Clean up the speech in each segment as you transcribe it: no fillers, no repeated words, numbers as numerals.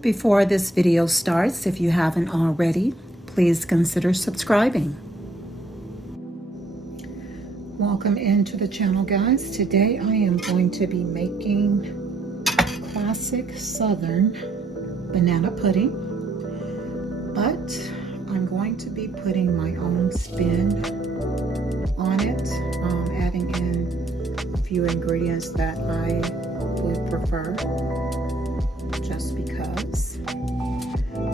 Before this video starts, if you haven't already, please consider subscribing. Welcome into the channel, guys. Today I am going to be making classic Southern banana pudding, but I'm going to be putting my own spin on it, adding in a few ingredients that I would prefer, just because.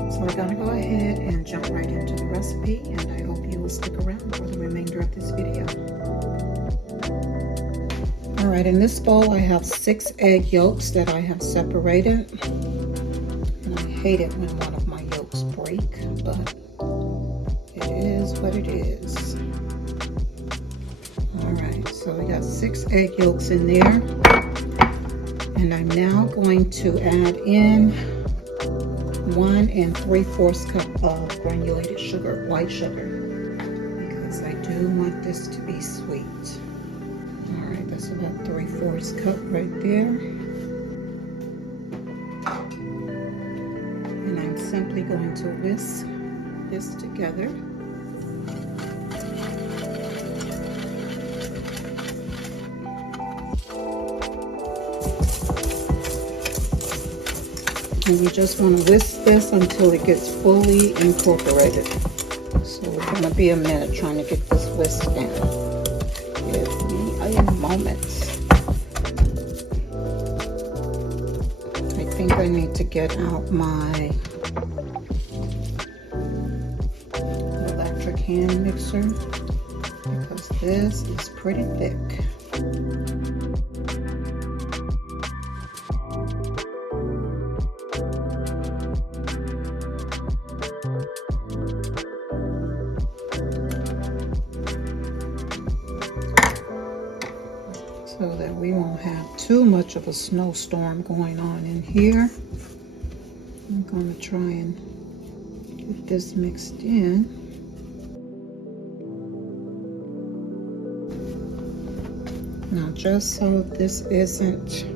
So we're going to go ahead and jump right into the recipe, and I hope you will stick around for the remainder of this video. Alright, in this bowl I have 6 egg yolks that I have separated, and I hate it when one of my yolks break, but it is what it is. Alright, so we got 6 egg yolks in there, and I'm now going to add in 1 3/4 cup of granulated sugar, white sugar, because I do want this to be sweet. Alright, that's about 3/4 cup right there. And I'm simply going to whisk this together. And you just want to whisk this until it gets fully incorporated. So we're going to be a minute trying to get this whisked in. Give me a moment. I think I need to get out my electric hand mixer because this is pretty thick. So that we won't have too much of a snowstorm going on in here. I'm going to try and get this mixed in. Now, just so this isn't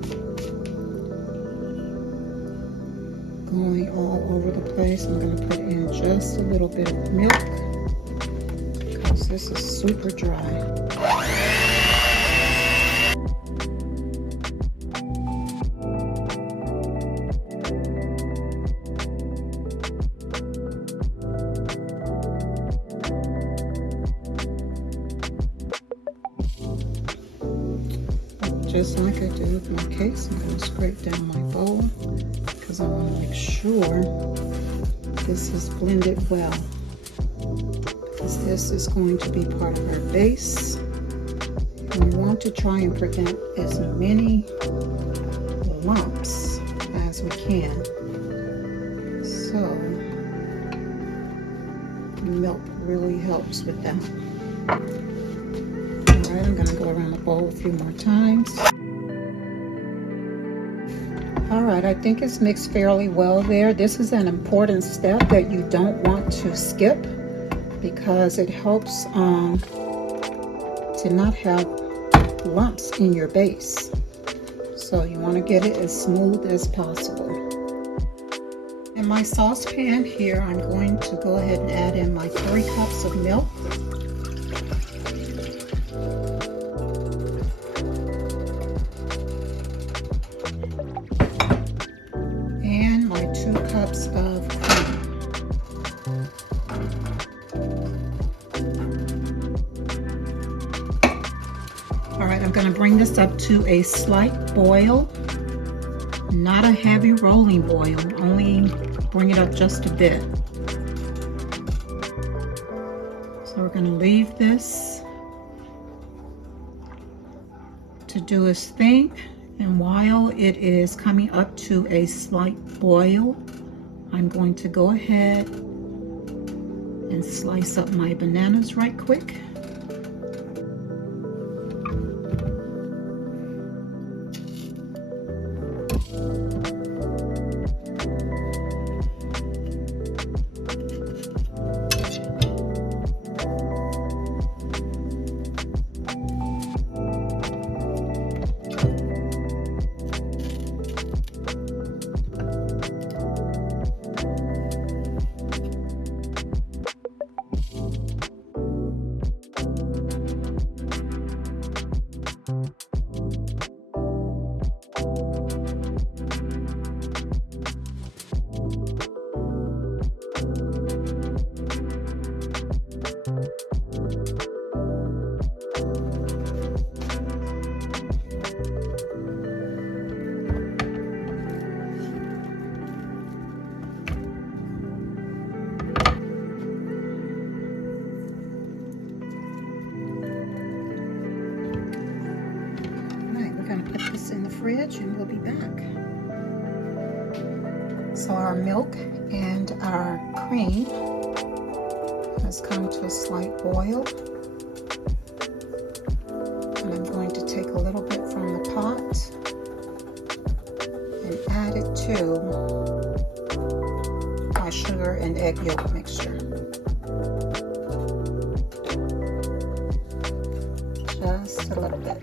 going all over the place, I'm going to put in just a little bit of milk because this is super dry. Just like I did with my cakes, I'm going to scrape down my bowl because I want to make sure this is blended well, because this is going to be part of our base, and we want to try and prevent as many lumps as we can. So milk really helps with that. Alright, I'm going to go around the bowl a few more times. Alright, I think it's mixed fairly well there. This is an important step that you don't want to skip because it helps to not have lumps in your base. So you want to get it as smooth as possible. In my saucepan here, I'm going to go ahead and add in my 3 cups of milk. And my 2 cups of cream. Alright, I'm going to bring this up to a slight boil, not a heavy rolling boil, only bring it up just a bit. So we're going to leave this to do its thing. And while it is coming up to a slight boil, I'm going to go ahead and slice up my bananas right quick. So our milk and our cream has come to a slight boil. And I'm going to take a little bit from the pot and add it to my sugar and egg yolk mixture. Just a little bit.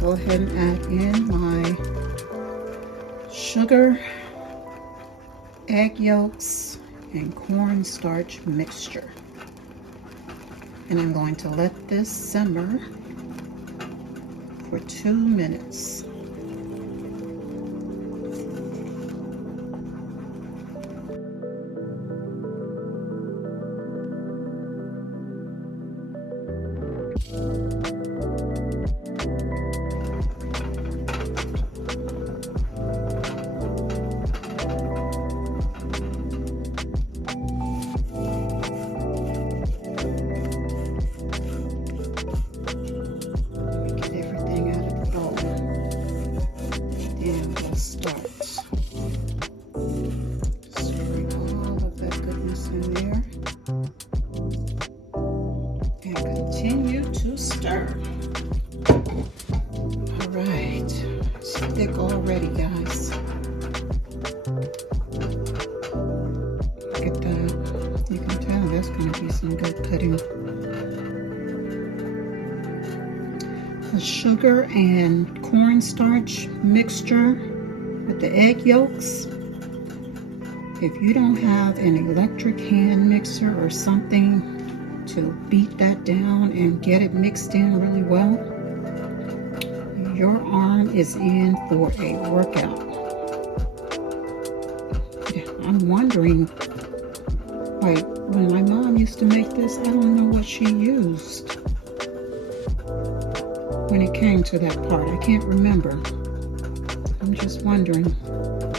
Go ahead and add in my sugar, egg yolks, and cornstarch mixture. And I'm going to let this simmer for 2 minutes. Continue to stir. All right, it's thick already, guys. Look at that. You can tell there's going to be some good pudding. The sugar and cornstarch mixture with the egg yolks. If you don't have an electric hand mixer or something to beat that down and get it mixed in really well, your arm is in for a workout. I'm wondering, like when my mom used to make this, I don't know what she used when it came to that part. I can't remember. I'm just wondering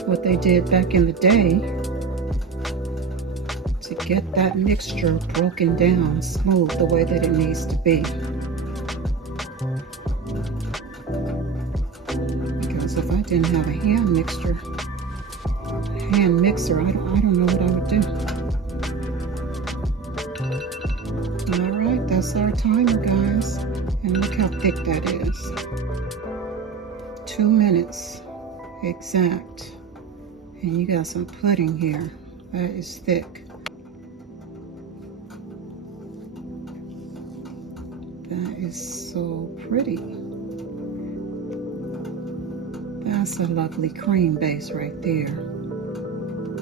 what they did back in the day to get that mixture broken down smooth the way that it needs to be. Because if I didn't have a hand mixer, I don't know what I would do. All right, that's our timer, guys. And look how thick that is. 2 minutes exact. And you got some pudding here. That is thick. That is so pretty. That's a lovely cream base right there.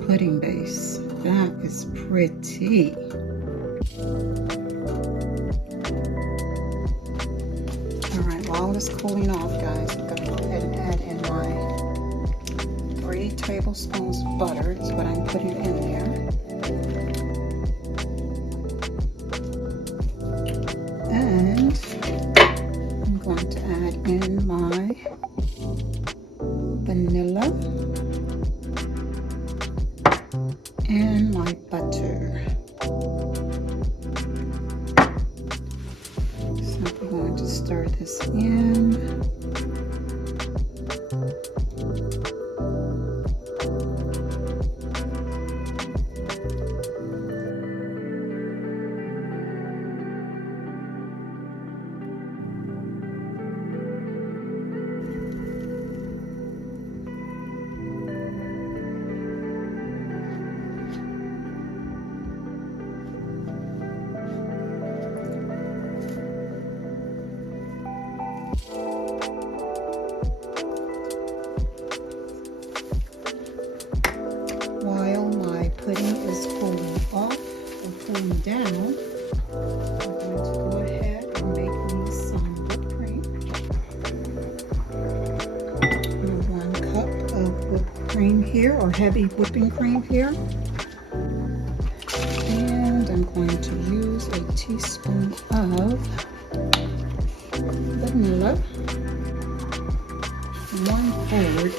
Pudding base. That is pretty. Alright, while it's cooling off, guys, I'm going to go ahead and add in my 3 tablespoons of butter. Is what I'm putting in there. And I'm going to add in my vanilla and my butter. Simply going to stir this in. While my pudding is cooling off or cooling down, I'm going to go ahead and make me some whipped cream. 1 cup of whipped cream here, or heavy whipping cream here. And I'm going to use a teaspoon of vanilla, 1 poured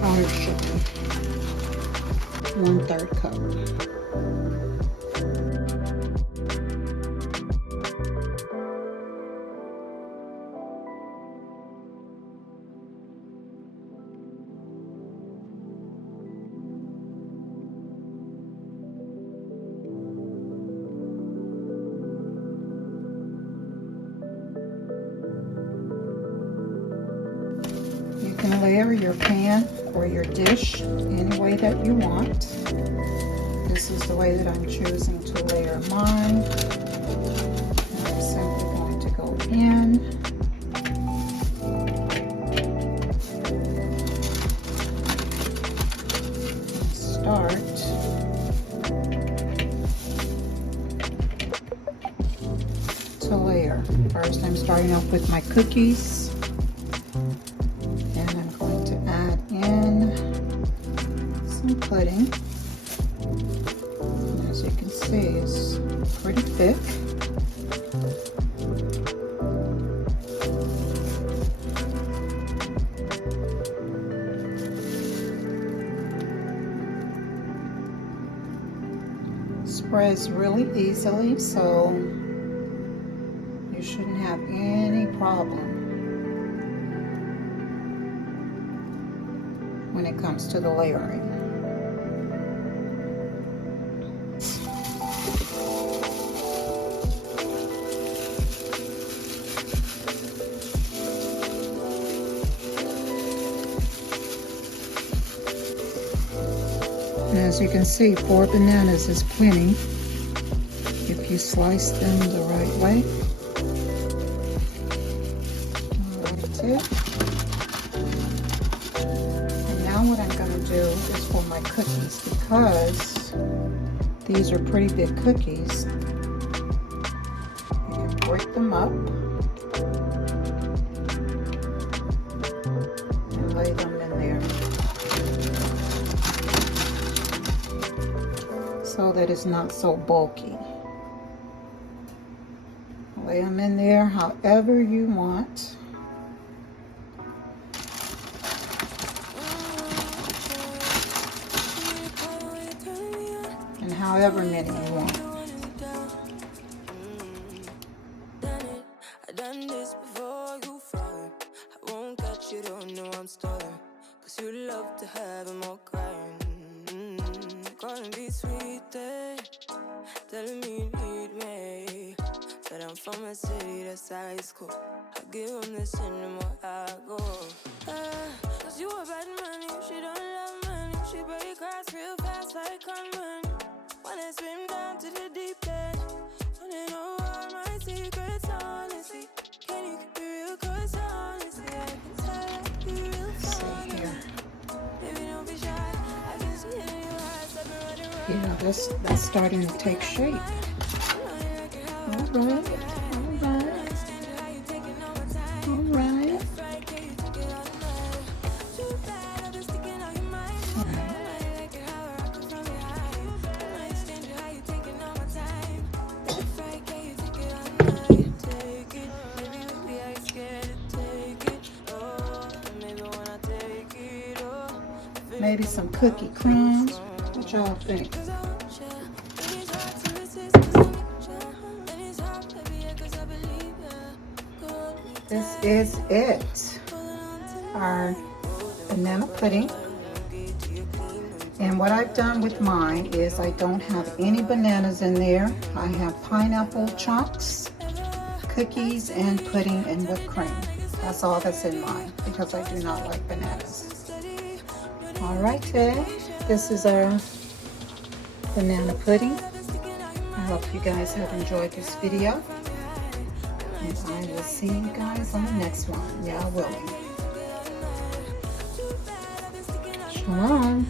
powdered sugar, 1/3 cup. You can layer your pan or your dish any way that you want. This is the way that I'm choosing to layer mine. I'm simply going to go in. And start to layer. First, I'm starting off with my cookies. Some pudding. And as you can see, it's pretty thick. Spreads really easily, so you shouldn't have any problem when it comes to the layering. And as you can see, 4 bananas is plenty if you slice them the right way. That's it. Now what I'm going to do is for my cookies, because these are pretty big cookies, you can break them up and lay them in there so that it's not so bulky. Lay them in there however you want. And however many you want. I done this before you fall. I won't catch you, don't know I'm stalling. Cause you love to have them all crying. Calling me sweet, telling me you need me. But I'm from a city that's high school. I give them this anymore, I go. Cause you a bad money, she don't love money. She break grass real fast like conman. Wanna swim down to the deep end. Wanna know all my secrets, honestly. Can you keep it real? Cause honestly, I can tell you real funny. Baby, don't be shy. I can see it in your eyes. I've been running around. Yeah, that's starting to take shape. All right. Maybe some cookie crumbs. What y'all think? This is it. Our banana pudding. And what I've done with mine is I don't have any bananas in there. I have pineapple chunks, cookies, and pudding and whipped cream. That's all that's in mine because I do not like bananas. Alright, this is our banana pudding. I hope you guys have enjoyed this video. And I will see you guys on the next one. Yeah, willing. Shalom.